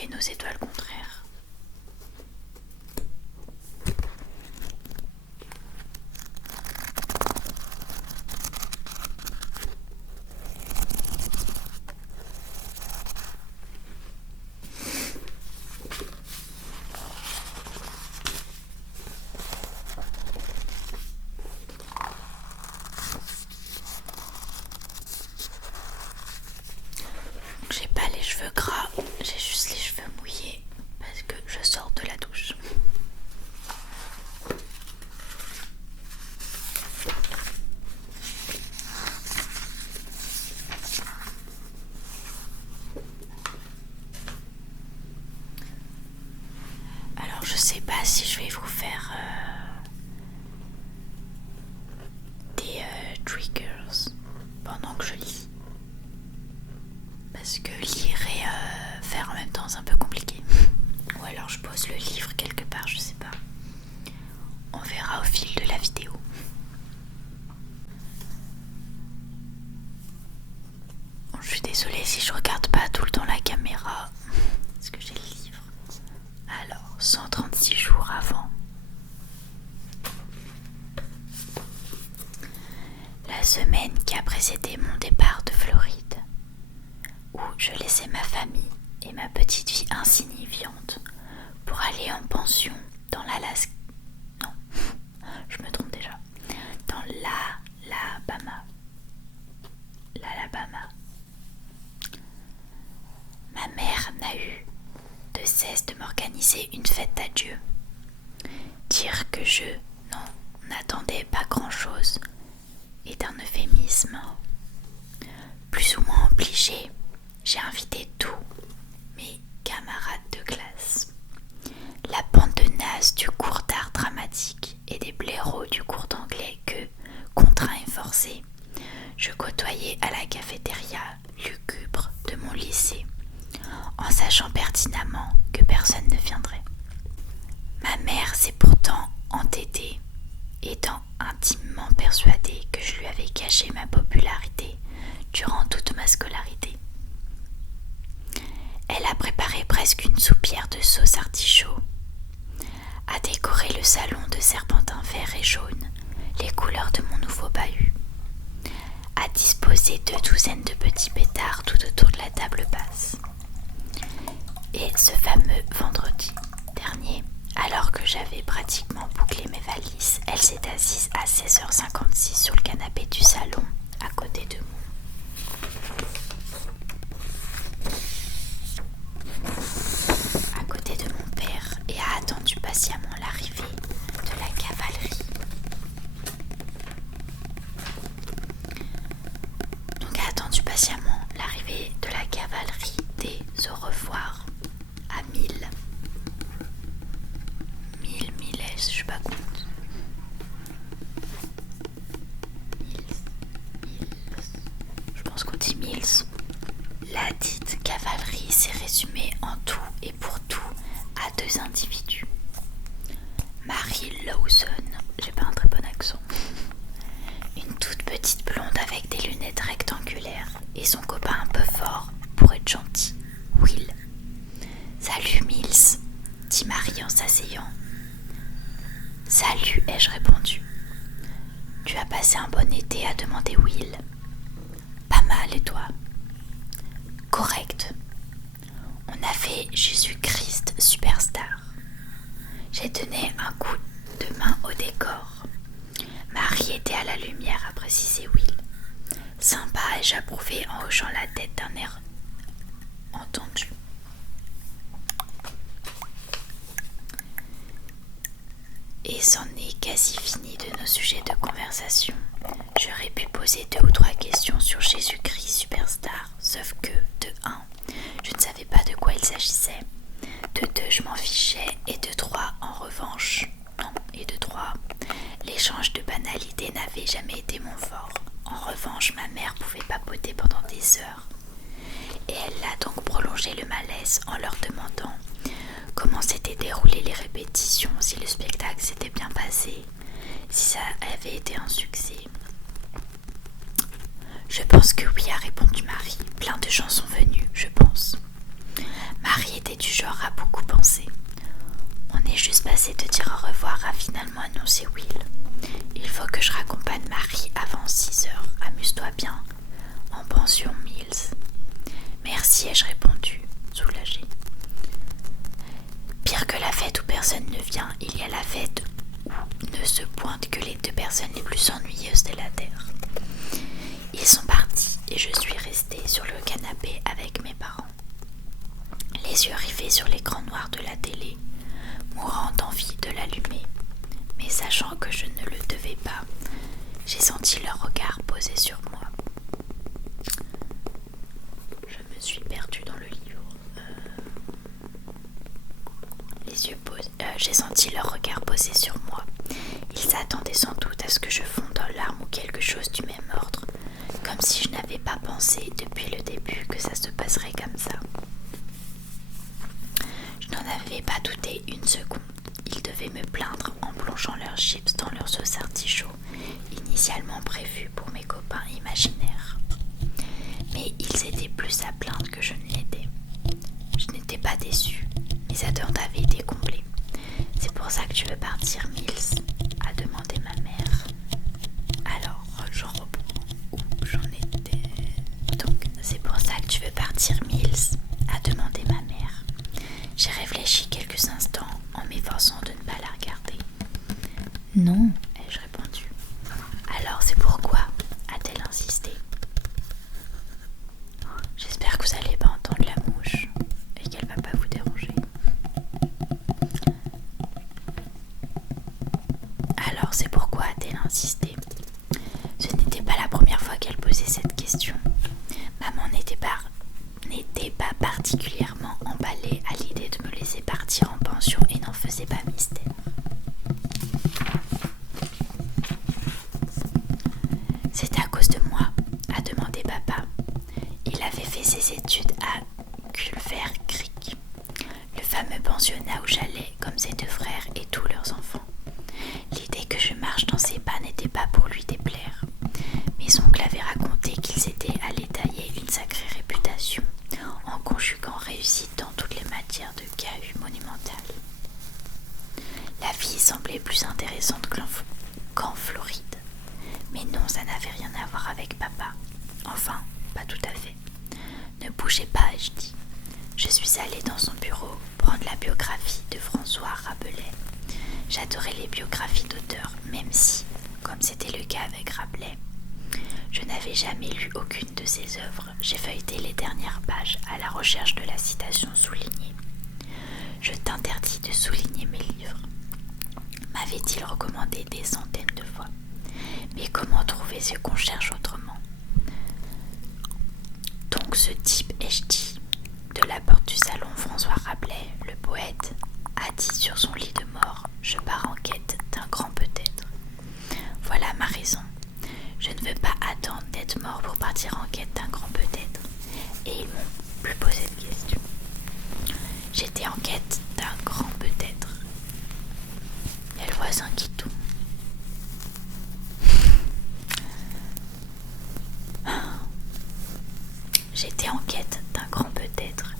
fait nos étoiles contraires. J'ai pas les cheveux gras, j'ai juste les cheveux mouillés parce que je sors de la douche. Alors je sais pas si je vais vous faire des triggers pendant que je lis. Parce que lire et faire en même temps c'est un peu compliqué. Ou alors je pose le livre quelque part, je sais pas. On verra au fil de la vidéo. Bon, je suis désolée si je regarde pas tout le temps la caméra. Parce que j'ai le livre. Alors, 136 jours avant. La semaine qui a précédé mon départ de Floride, où je laissais ma famille et ma petite vie insignifiante pour aller en pension dans l'Alaska. Non, je me trompe déjà. Dans l'Alabama. Ma mère n'a eu de cesse de m'organiser une fête d'adieu. Dire que je n'en attendais pas grand-chose est un euphémisme. Plus ou moins obligée, j'ai invité tous mes camarades de classe. La bande de nazes du cours d'art dramatique et des blaireaux du cours d'anglais que, contraint et forcé, je côtoyais à la cafétéria lugubre de mon lycée, en sachant pertinemment que personne ne viendrait. Ma mère s'est pourtant entêtée, étant intimement persuadée que je lui avais caché ma popularité durant toute ma scolarité. Elle a préparé presque une soupière de sauce artichaut, a décoré le salon de serpentins verts et jaunes, les couleurs de mon nouveau bahut, a disposé 2 douzaines de petits pétards tout autour de la table basse. Et ce fameux vendredi dernier, alors que j'avais pratiquement bouclé mes valises, elle s'est assise à 16h56 sur le canapé du salon, à côté de moi. À côté de mon père, et a attendu patiemment l'arrivée de la cavalerie. Donc a attendu patiemment l'arrivée de la cavalerie des au revoir à 1000, je sais pas compte. Je pense qu'on dit 1000. La dite cavalerie s'est résumée en tout et pour tout à 2 individus. Mary Lawson, j'ai pas un très bon accent, une toute petite blonde avec des lunettes rectangulaires, et son copain un peu fort pour être gentil, Will. Salut Mills, dit Marie en s'asseyant. Salut, ai-je répondu. Tu as passé un bon été, a demandé Will. Pas mal, et toi? Correct. On a fait Jésus-Christ Superstar. J'ai donné un coup de main au décor. Marie était à la lumière, a précisé Will. Sympa, ai-je approuvé en hochant la tête d'un air entendu. Et c'en est quasi fini de nos sujets de conversation. J'aurais pu poser 2 ou 3 questions sur Jésus-Christ Superstar, sauf que, de 1, je ne savais pas de quoi il s'agissait. De 2, je m'en fichais. Et de 3, en revanche, l'échange de banalités n'avait jamais été mon fort. En revanche, ma mère pouvait papoter pendant des heures. Et elle a donc prolongé le malaise en leur demandant comment s'étaient déroulées les répétitions, si le spectacle s'était bien passé, si ça avait été un succès. Je pense que oui, a répondu Marie. Plein de gens sont venus, je pense. Marie était du pensé. On est juste passé de dire au revoir à finalement annoncer Will. Il faut que je raccompagne Marie avant 6 heures. Amuse-toi bien. En pension Mills. Merci, ai-je répondu, soulagée. Pire que la fête où personne ne vient, il y a la fête où ne se pointent que les 2 personnes les plus ennuyeuses de la Terre. Ils sont partis et je suis restée sur le canapé avec mes parents. Les yeux rivés sur l'écran noir de la télé, mourant d'envie de l'allumer. Mais sachant que je ne le devais pas, j'ai senti leur regard posé sur moi. Je me suis perdue dans le livre. J'ai senti leur regard posé sur moi. Ils s'attendaient sans doute à ce que je fonde en larmes ou quelque chose du même ordre, comme si je n'avais pas pensé depuis le début que ça se passerait comme ça. Je n'en avais pas douté une seconde. Ils devaient me plaindre en plongeant leurs chips dans leur sauce artichaut, initialement prévue pour mes copains imaginaires. Mais ils étaient plus à plaindre que je ne l'étais. Je n'étais pas déçue. Mes attentes avaient été comblées. C'est pour ça que tu veux partir, Mills, a demandé ma mère. Alors, j'en reprends où j'en étais. Donc, c'est pour ça que tu veux partir, Mills, a demandé ma mère. J'ai réfléchi quelques instants en m'efforçant de ne pas la regarder. Non, ai-je répondu. Alors, c'est pourquoi, a-t-elle insisté. J'espère que vous n'allez pas entendre la mouche et qu'elle ne va pas vous déranger. Alors, c'est pourquoi a-t-elle insisté. Ce n'était pas la première fois qu'elle posait cette question. Maman n'était pas particulièrement emballée à l'idée de me laisser partir en pension et n'en faisait pas mystère. C'est à cause de moi, a demandé papa. Il avait fait ses études à Culver Creek, le fameux pensionnat où j'allais comme ses 2 frères et tous leurs enfants. L'idée que je marche dans ses pas n'était pas pour lui déplaire. Mes oncles avaient raconté qu'ils étaient allés tailler une sacrée réputation en conjuguant réussite dans toutes les matières de KU monumentale. La vie semblait plus intéressante qu'en Floride. Mais non, ça n'avait rien à voir avec papa. Enfin, pas tout à fait. Ne bougez pas, ai-je dit. Je suis allée dans son bureau prendre la biographie de François Rabelais. J'adorais les biographies d'auteurs, même si, comme c'était le cas avec Rabelais, je n'avais jamais lu aucune de ses œuvres. J'ai feuilleté les dernières pages à la recherche de la citation soulignée. Je t'interdis de souligner mes livres, m'avait-il recommandé des centaines de fois. Mais comment trouver ce qu'on cherche autrement? Donc ce type, ai-je dit, de la porte du salon François Rabelais, le poète, a dit sur son lit de mort, je pars en quête d'un grand peut-être. Voilà ma raison. Je ne veux pas attendre d'être mort pour partir en quête d'un grand peut-être. Et ils m'ont plus posé de questions. J'étais en quête d'un grand peut-être. Il y a le voisin qui tombe. J'étais en quête d'un grand peut-être.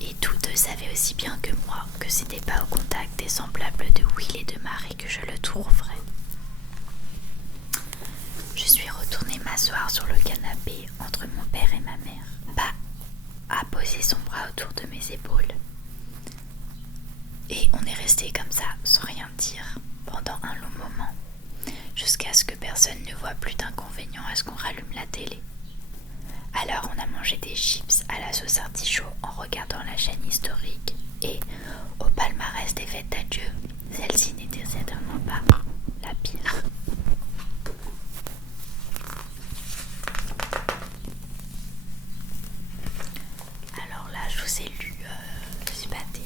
Et tous 2 savaient aussi bien que moi que c'était pas au contact des semblables de Will et de Marie que je le trouverais. Je suis retournée m'asseoir sur le canapé entre mon père et ma mère. Papa a posé son bras autour de mes épaules. Et on est resté comme ça, sans rien dire, pendant un long moment, jusqu'à ce que personne ne voie plus d'inconvénient à ce qu'on rallume la télé. Alors on a mangé des chips à la sauce artichaut en regardant la chaîne historique et, au palmarès des fêtes d'adieu, celle-ci n'était certainement pas la pire. Alors là, je vous ai lu, c'est pas des...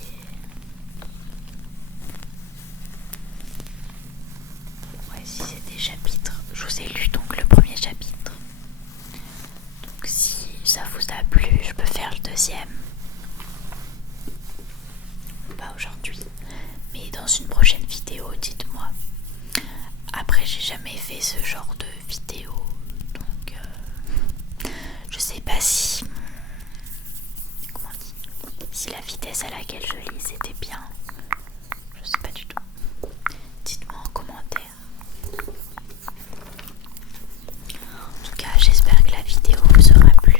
Ouais, si c'est des chapitres, je vous ai lu donc le premier chapitre. Donc si ça vous a plu, je peux faire le deuxième. si la vitesse à laquelle je lis c'était bien. Je sais pas du tout. Dites-moi en commentaire. En tout cas, j'espère que la vidéo vous aura plu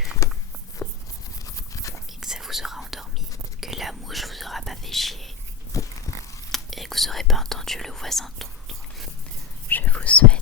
et que ça vous aura endormi, que la mouche vous aura pas fait chier et que vous aurez pas entendu le voisin tondre. Je vous souhaite